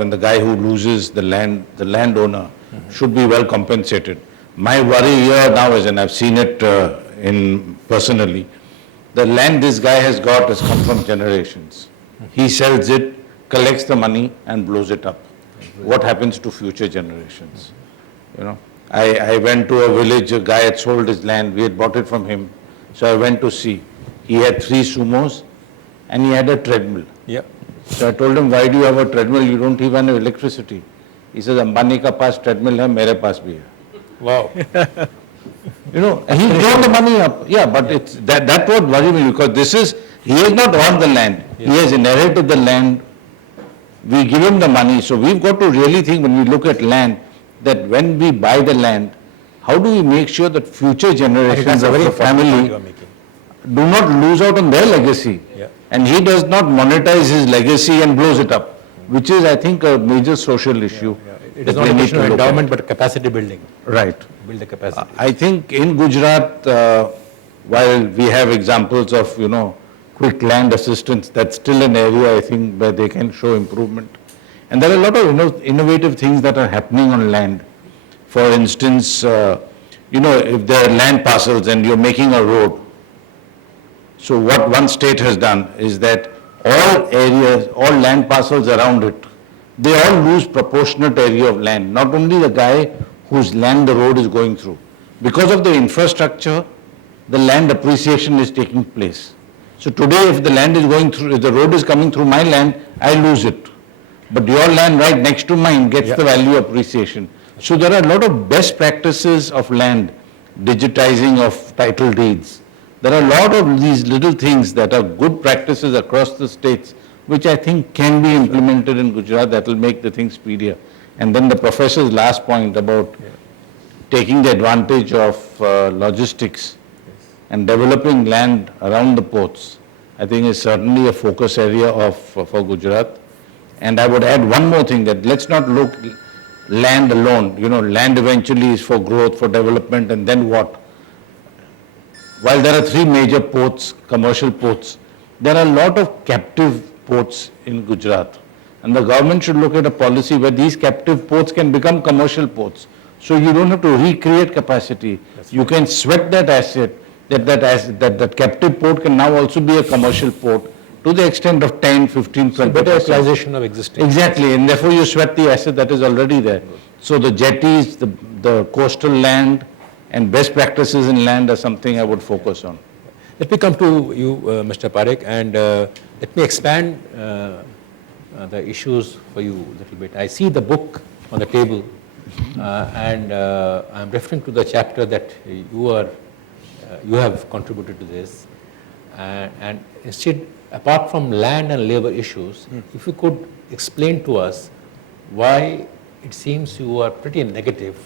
and the guy who loses the land, the landowner, should be well compensated. My worry here now is, and I've seen it personally, the land this guy has got has come from generations. He sells it, collects the money and blows it up. What happens to future generations? You know, I went to a village, a guy had sold his land, we had bought it from him. So I went to see. He had 3 sumos and he had a treadmill. Yep. So I told him, why do you have a treadmill? You don't even have electricity. He says, Ambani ka paas treadmill hai, mere paas bhi hai. Wow. You know, he brought the money up. Yeah, but it's that's what worries me, because he has not owned the land. Yes. He has inherited the land. We give him the money. So we've got to really think, when we look at land, that when we buy the land, how do we make sure that future generations of the family do not lose out on their legacy? Yeah. And he does not monetize his legacy and blows it up, which is, I think, a major social issue. Yeah. It is not a question of endowment, but capacity building. Right. Build the capacity. I think in Gujarat, while we have examples of, you know, quick land assistance, that's still an area, I think, where they can show improvement. And there are a lot of innovative things that are happening on land. For instance, you know, if there are land parcels and you're making a road, so what one state has done is that all areas, all land parcels around it, they all lose proportionate area of land, not only the guy whose land the road is going through. Because of the infrastructure, the land appreciation is taking place. So today, if the land is going through, if the road is coming through my land, I lose it. But your land right next to mine gets the value appreciation. So there are a lot of best practices of land, digitizing of title deeds. There are a lot of these little things that are good practices across the states, which I think can be implemented in Gujarat, that will make the thing speedier. And then the professor's last point about taking the advantage of logistics and developing land around the ports, I think is certainly a focus area for Gujarat. And I would add one more thing, that let's not look land alone. You know, land eventually is for growth, for development, and then what? While there are 3 major ports, commercial ports, there are a lot of captive ports in Gujarat. And the government should look at a policy where these captive ports can become commercial ports. So you don't have to recreate capacity. You can sweat that asset, that captive port can now also be a commercial port to the extent of 10, 15, 20%. Better utilization of existing. Exactly, and therefore you sweat the asset that is already there. So the jetties, the coastal land, and best practices in land are something I would focus on. Let me come to you, Mr. Parekh, and let me expand the issues for you a little bit. I see the book on the table, and I'm referring to the chapter that you have contributed to this. And instead, apart from land and labor issues, if you could explain to us why it seems you are pretty negative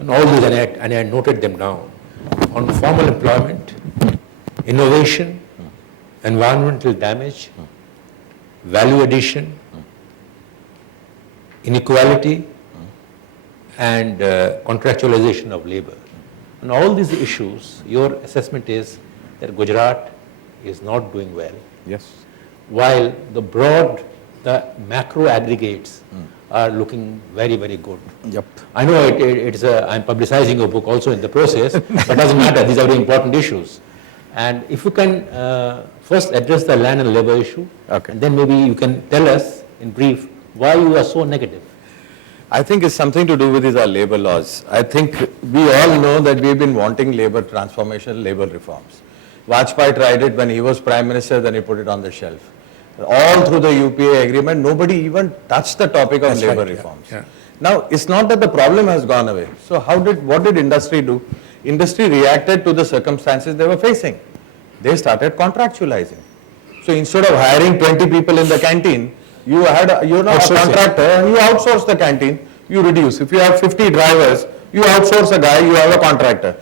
on all these, and I noted them down, on formal employment, innovation, environmental damage, value addition, inequality, and contractualization of labor. On all these issues, your assessment is that Gujarat is not doing well. Yes. While the macro aggregates are looking very, very good. Yep. I know I'm publicizing your book also in the process, but it doesn't matter. These are very important issues. And if you can first address the land and labor issue, okay, and then maybe you can tell us in brief why you are so negative. I think it's something to do with these labor laws. I think we all know that we've been wanting labor transformation, labor reforms. Vajpayee tried it when he was Prime Minister, then he put it on the shelf. All through the UPA agreement, nobody even touched the topic of labor reforms. Yeah. Now, it's not that the problem has gone away. So what did industry do? Industry reacted to the circumstances they were facing. They started contractualizing. So instead of hiring 20 people in the canteen, you're now a contractor and you outsource the canteen, you reduce. If you have 50 drivers, you outsource a guy, you have a contractor.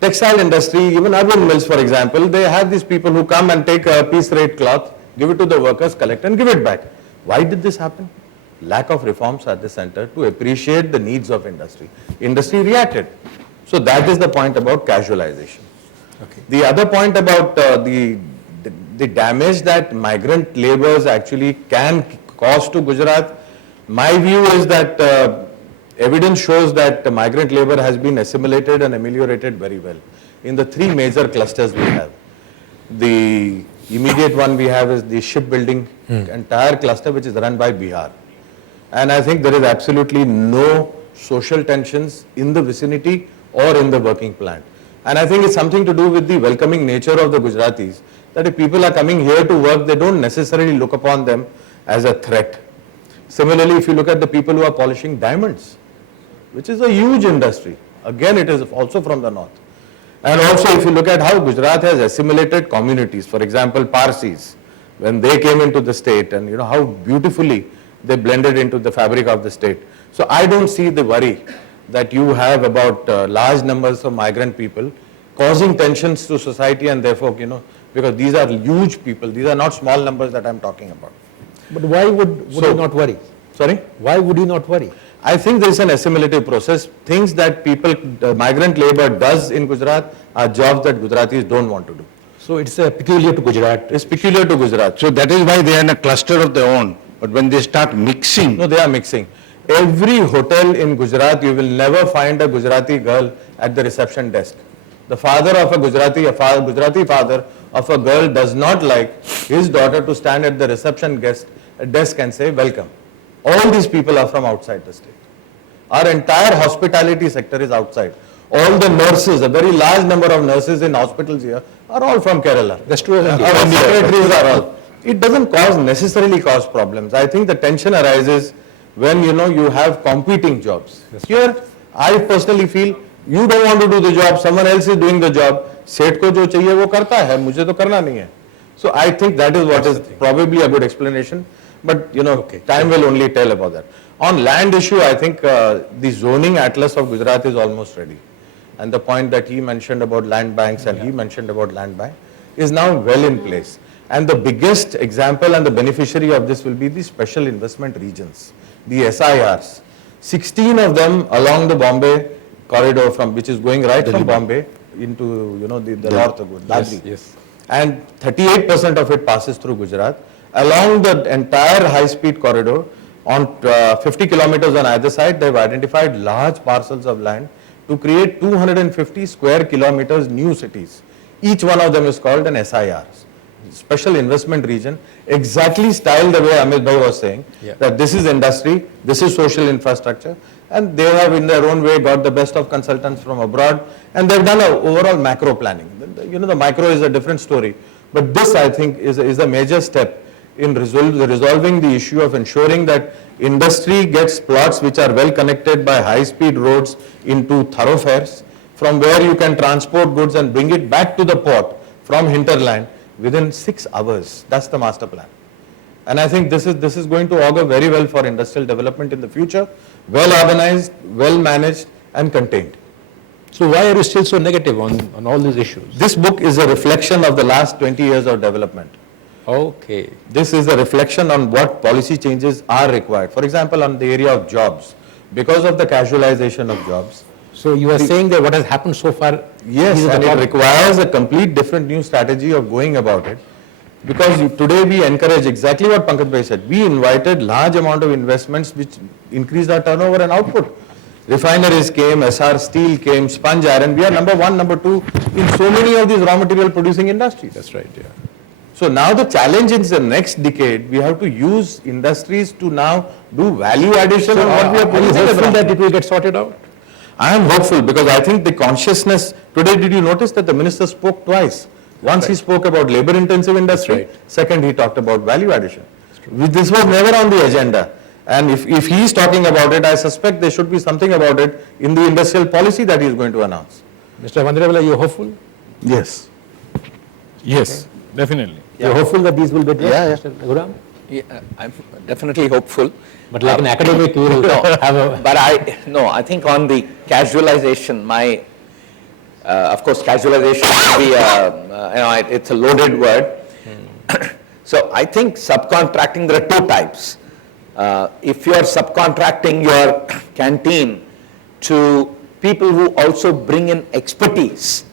Textile industry, even urban mills, for example, they have these people who come and take a piece rate cloth, give it to the workers, collect and give it back. Why did this happen? Lack of reforms at the center to appreciate the needs of industry. Industry reacted. So that is the point about casualization. Okay. The other point about the damage that migrant laborers actually can cause to Gujarat, My view is that evidence shows that migrant labor has been assimilated and ameliorated very well in the three major clusters we have. The immediate one we have is the shipbuilding entire cluster, which is run by Bihar. And I think there is absolutely no social tensions in the vicinity or in the working plant. And I think it's something to do with the welcoming nature of the Gujaratis, that if people are coming here to work, they don't necessarily look upon them as a threat. Similarly, if you look at the people who are polishing diamonds, which is a huge industry, again it is also from the north. And also if you look at how Gujarat has assimilated communities, for example Parsis, when they came into the state, and you know how beautifully they blended into the fabric of the state. So I don't see the worry that you have about large numbers of migrant people causing tensions to society, and therefore, you know, because these are huge people, these are not small numbers that I'm talking about. But why would you not worry? Sorry? Why would you not worry? I think there is an assimilative process. Things that people, migrant labor does in Gujarat are jobs that Gujaratis don't want to do. So it's peculiar to Gujarat. It's peculiar to Gujarat. So that is why they are in a cluster of their own. But when they start mixing, No, they are mixing. Every hotel in Gujarat, you will never find a Gujarati girl at the reception desk. The father of a Gujarati father of a girl does not like his daughter to stand at the reception desk and say welcome. All these people are from outside the state. Our entire hospitality sector is outside. All the nurses, a very large number of nurses in hospitals here are all from Kerala. That's true. Our secretaries are all. It doesn't necessarily cause problems. I think the tension arises when you have competing jobs. Here, I personally feel you don't want to do the job, someone else is doing the job. सेठ को जो चाहिए वो करता है, मुझे तो करना नहीं है. So I think that is what is probably a good explanation. But time will only tell about that. On land issue, I think the zoning atlas of Gujarat is almost ready. And the point that he mentioned about land banks and he mentioned about land bank is now well in place. And the biggest example and the beneficiary of this will be the special investment regions, the SIRs. 16 of them along the Bombay corridor, which is going right from Bombay into the north of Dadri. Yes. And 38% of it passes through Gujarat. Along the entire high-speed corridor, on 50 kilometers on either side, they've identified large parcels of land to create 250 square kilometers new cities. Each one of them is called an SIR, Special Investment Region, exactly styled the way Amit Bhai was saying, that this is industry, this is social infrastructure, and they have in their own way got the best of consultants from abroad, and they've done an overall macro planning. The micro is a different story, but this I think is a major step in resolving the issue of ensuring that industry gets plots which are well connected by high-speed roads into thoroughfares, from where you can transport goods and bring it back to the port from hinterland within 6 hours. That's the master plan. And I think this is going to augur very well for industrial development in the future, well organized, well managed and contained. So why are you still so negative on all these issues? This book is a reflection of the last 20 years of development. Okay. This is a reflection on what policy changes are required. For example, on the area of jobs, because of the casualization of jobs. So you are saying that what has happened so far? Yes, and it requires a complete different new strategy of going about it. Because today we encourage exactly what Pankaj Bhai said. We invited large amount of investments which increased our turnover and output. Refineries came, SR Steel came, sponge iron. We are number 1, number 2 in so many of these raw material producing industries. That's right, yeah. So now the challenge in the next decade, we have to use industries to now do value addition on what we are producing. Are you hopeful that it will get sorted out? I am hopeful because I think the consciousness, today did you notice that the minister spoke twice? Once he spoke about labor intensive industry, second he talked about value addition. This was never on the agenda. And if he is talking about it, I suspect there should be something about it in the industrial policy that he is going to announce. Mr. Vandirevala, are you hopeful? Yes. yes, definitely. You're hopeful that these will be addressed, Mr. Guram? Yeah, I'm definitely hopeful. But like an academic, you will have a... But I think on the casualization, of course, casualization can be, it's a loaded word. So I think subcontracting, there are 2 types. If you are subcontracting your canteen to people who also bring in expertise,